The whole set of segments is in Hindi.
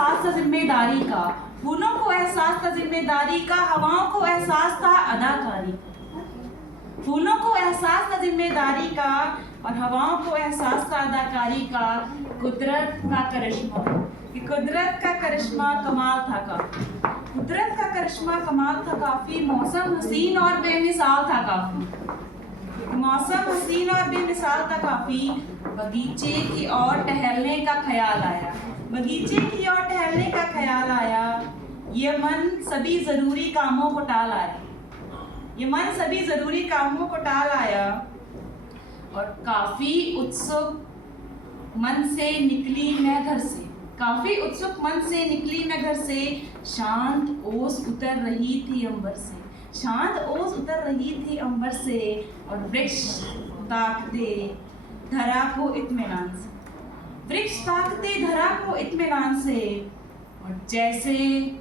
एहसास था जिम्मेदारी का, फूलों को एहसास था जिम्मेदारी का, हवाओं को एहसास था अदाकारी का। फूलों को एहसास था जिम्मेदारी का और हवाओं को एहसास था अदाकारी का। कुदरत का करिश्मा, कि कुदरत का करिश्मा कमाल था काफी, कुदरत का करिश्मा कमाल था काफी। मौसम हसीन और बेमिसाल था काफी, मौसम हसीन और बेमिसाल था काफी। बगीचे की ओर टहलने का ख्याल आया, बगीचे की ओर टहलने का ख्याल आया। ये मन सभी जरूरी कामों को टाल आया, ये मन सभी जरूरी कामों को टाल आया। और काफी उत्सुक मन से निकली मैं घर से, काफी उत्सुक मन से निकली मैं घर से। शांत ओस उतर रही थी अंबर से, शांत ओस उतर रही थी अंबर से। और वृक्ष ताकते धरा को इत्मीनान से, वृक्ष ताकते धरा को इत्मीनान से। और जैसे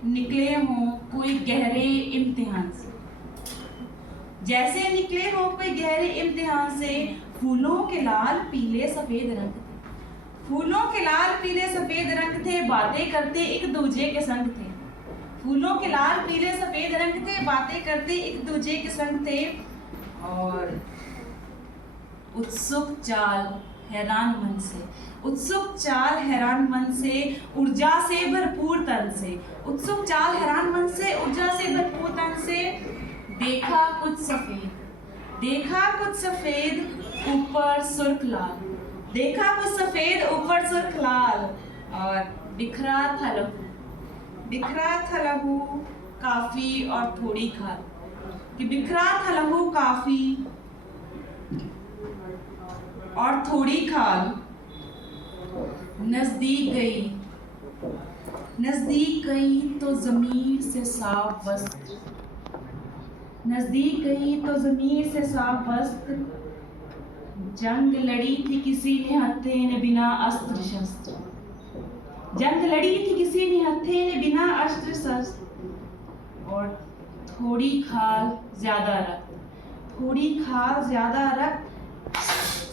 निकले हों कोई गहरे इम्तिहान से, जैसे निकले हों कोई गहरे इम्तिहान से। फूलों के लाल पीले सफेद रंग थे, फूलों के लाल पीले सफेद रंग थे, बातें करते एक दूजे के संग थे। फूलों के लाल पीले सफेद रंग थे, बातें करते एक दूजे के संग थे। और उत्सुक चाल हैरान मन से, उत्सुक चाल हैरान मन से, ऊर्जा से भरपूर तन से, उत्सुक चाल हैरान मन से, ऊर्जा से भरपूर तन से। देखा कुछ सफेद, देखा कुछ सफेद ऊपर सुर्ख लाल, देखा कुछ सफेद ऊपर सुर्ख लाल। और बिखरा था लहू, बिखरा था लहू काफी और थोड़ी खाल, कि बिखरा था लहू काफी और थोड़ी खाल। नजदीक गई, नजदीक गई तो ज़मीर से साफ वस्त्र, नजदीक गई तो ज़मीर से साफ वस्त्र। जंग लड़ी थी किसी ने हत्थे ने बिना अस्त्र शस्त्र, जंग लड़ी थी किसी ने हत्थे ने बिना अस्त्र शस्त्र। और थोड़ी खाल ज्यादा रक्त, थोड़ी खाल ज्यादा रक्त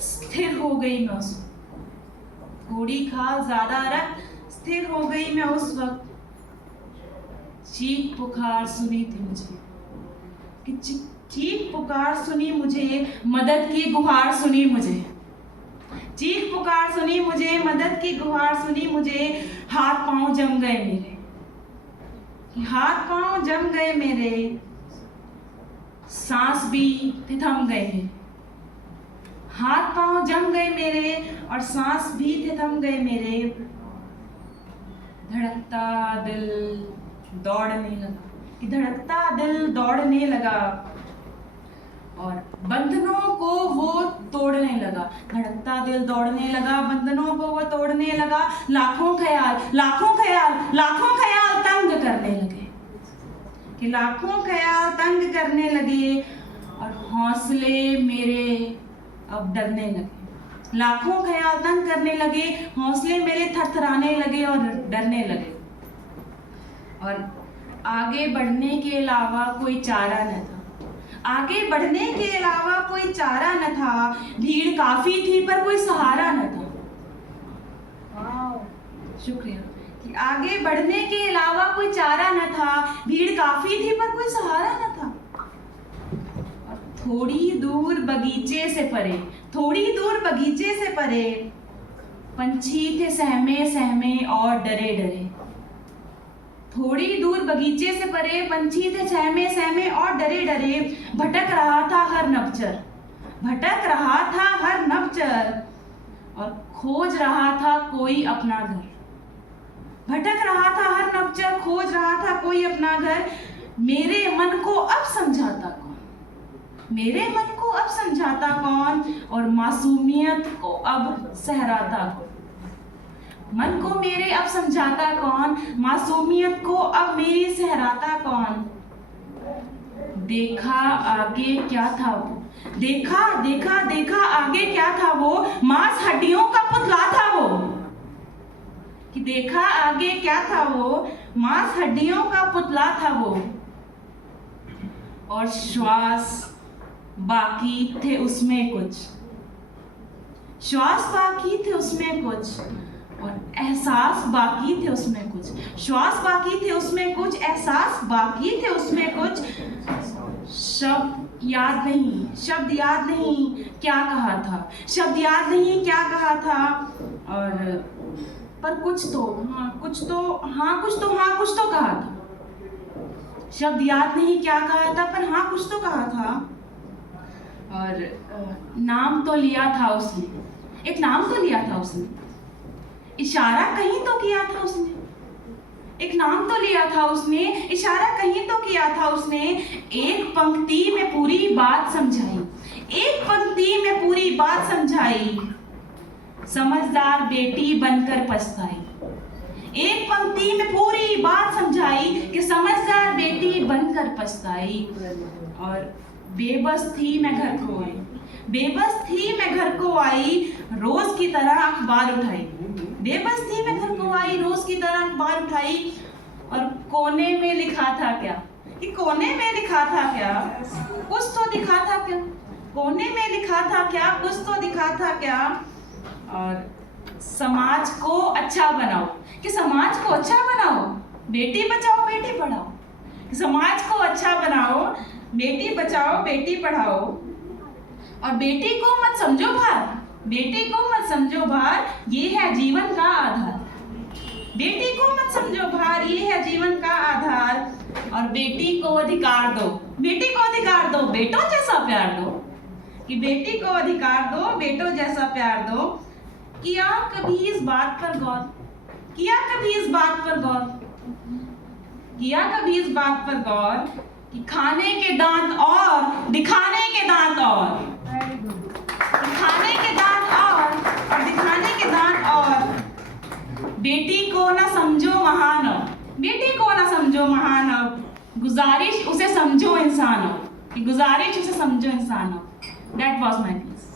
स्थिर हो गई मैं उस वक्त, थोड़ी खाल ज्यादा रक्त स्थिर हो गई मैं उस वक्त। चीख पुकार सुनी थी मुझे, कि चीख पुकार सुनी मुझे, मदद की गुहार सुनी मुझे, चीख पुकार सुनी मुझे, मदद की गुहार सुनी मुझे। हाथ पांव जम गए मेरे, हाथ पांव जम गए मेरे, सांस भी थम गए मेरे, हाथ पांव जम गए मेरे और सांस भी थम गए मेरे। धड़कता दिल दौड़ने लगा, कि धड़कता दिल दौड़ने लगा और बंधनों को वो तोड़ने लगा, धड़कता दिल दौड़ने लगा, बंधनों को वो तोड़ने लगा। लाखों ख्याल, लाखों ख्याल, लाखों ख्याल तंग करने लगे, कि लाखों ख्याल तंग करने लगे और हौसले मेरे अब डरने लगे, लाखों ख्याल तंग करने लगे, हौसले मेरे थरथराने लगे और डरने लगे। और आगे बढ़ने के अलावा कोई चारा न था, आगे बढ़ने के अलावा कोई चारा न था। भीड़ काफी थी पर कोई सहारा न था। शुक्रिया। कि आगे बढ़ने के अलावा कोई चारा न था, भीड़ काफी थी पर कोई सहारा न था। और थोड़ी दूर बगीचे से परे, थोड़ी दूर बगीचे से परे पंछी थे सहमे सहमे और डरे डरे, थोड़ी दूर बगीचे से परे पंछी थे सहमे सहमे और डरे डरे। भटक रहा था हर नवचर, भटक रहा था हर नवचर और खोज रहा था कोई अपना घर, भटक रहा था हर नवचर, खोज रहा था कोई अपना घर। मेरे मन को अब समझाता कौन, मेरे मन को अब समझाता कौन और मासूमियत को अब सहराता कौन, मन को मेरे अब समझाता कौन, मासूमियत को अब मेरी सहराता कौन। देखा आगे क्या था वो, देखा देखा देखा आगे क्या था वो, मांस हड्डियों का पुतला था वो, कि देखा आगे क्या था वो, मांस हड्डियों का पुतला था वो। और श्वास बाकी थे उसमें कुछ, श्वास बाकी थे उसमें कुछ और एहसास बाकी थे उसमें कुछ, श्वास बाकी थे उसमें कुछ, एहसास बाकी थे उसमें कुछ। शब्द याद नहीं क्या कहा था, शब्द याद नहीं क्या कहा था। और पर कुछ तो कहा था। शब्द याद नहीं क्या कहा था, पर हाँ कुछ तो कहा था। और नाम तो लिया था उसने, एक नाम तो लिया था उसने, इशारा कहीं तो किया था उसने, एक नाम तो लिया था उसने, इशारा कहीं तो किया था उसने। एक पंक्ति में पूरी बात समझाई, एक पंक्ति में पूरी बात समझाई, समझदार बेटी बनकर पछताई। एक पंक्ति में पूरी बात समझाई कि समझदार बेटी बनकर पछताई। और बेबस थी मैं घर को आई, बेबस थी मैं घर को आई, रोज की तरह अखबार उठाई। बेबस थी मैं घर को आई, रोज की तरह अखबार उठाई। और कोने में लिखा था क्या, कि कोने में लिखा था क्या, कुछ तो दिखा था क्या, कोने में लिखा था क्या, कुछ तो दिखा था क्या। और समाज को अच्छा बनाओ, कि समाज को अच्छा बनाओ, बेटी बचाओ बेटी पढ़ाओ, समाज को अच्छा बनाओ, बेटी बचाओ बेटी पढ़ाओ। और बेटी को मत समझो भार, बेटी को मत समझो भार, ये है जीवन का आधार। बेटी को मत समझो भार, ये है जीवन का आधार। और बेटी को अधिकार दो, बेटी को अधिकार दो, बेटों जैसा प्यार दो, कि बेटी को अधिकार दो, बेटों जैसा प्यार दो। किया कभी इस बात पर गौर, किया कभी इस बात पर गौर, किया कभी इस बात पर गौर, कि खाने के दांत और दिखाने के दांत और, खाने के दांत और दिखाने के दांत और। बेटी को ना समझो महानव, बेटी को ना समझो महानव, गुजारिश उसे समझो इंसान हो, कि गुजारिश उसे समझो इंसान हो। That was my piece.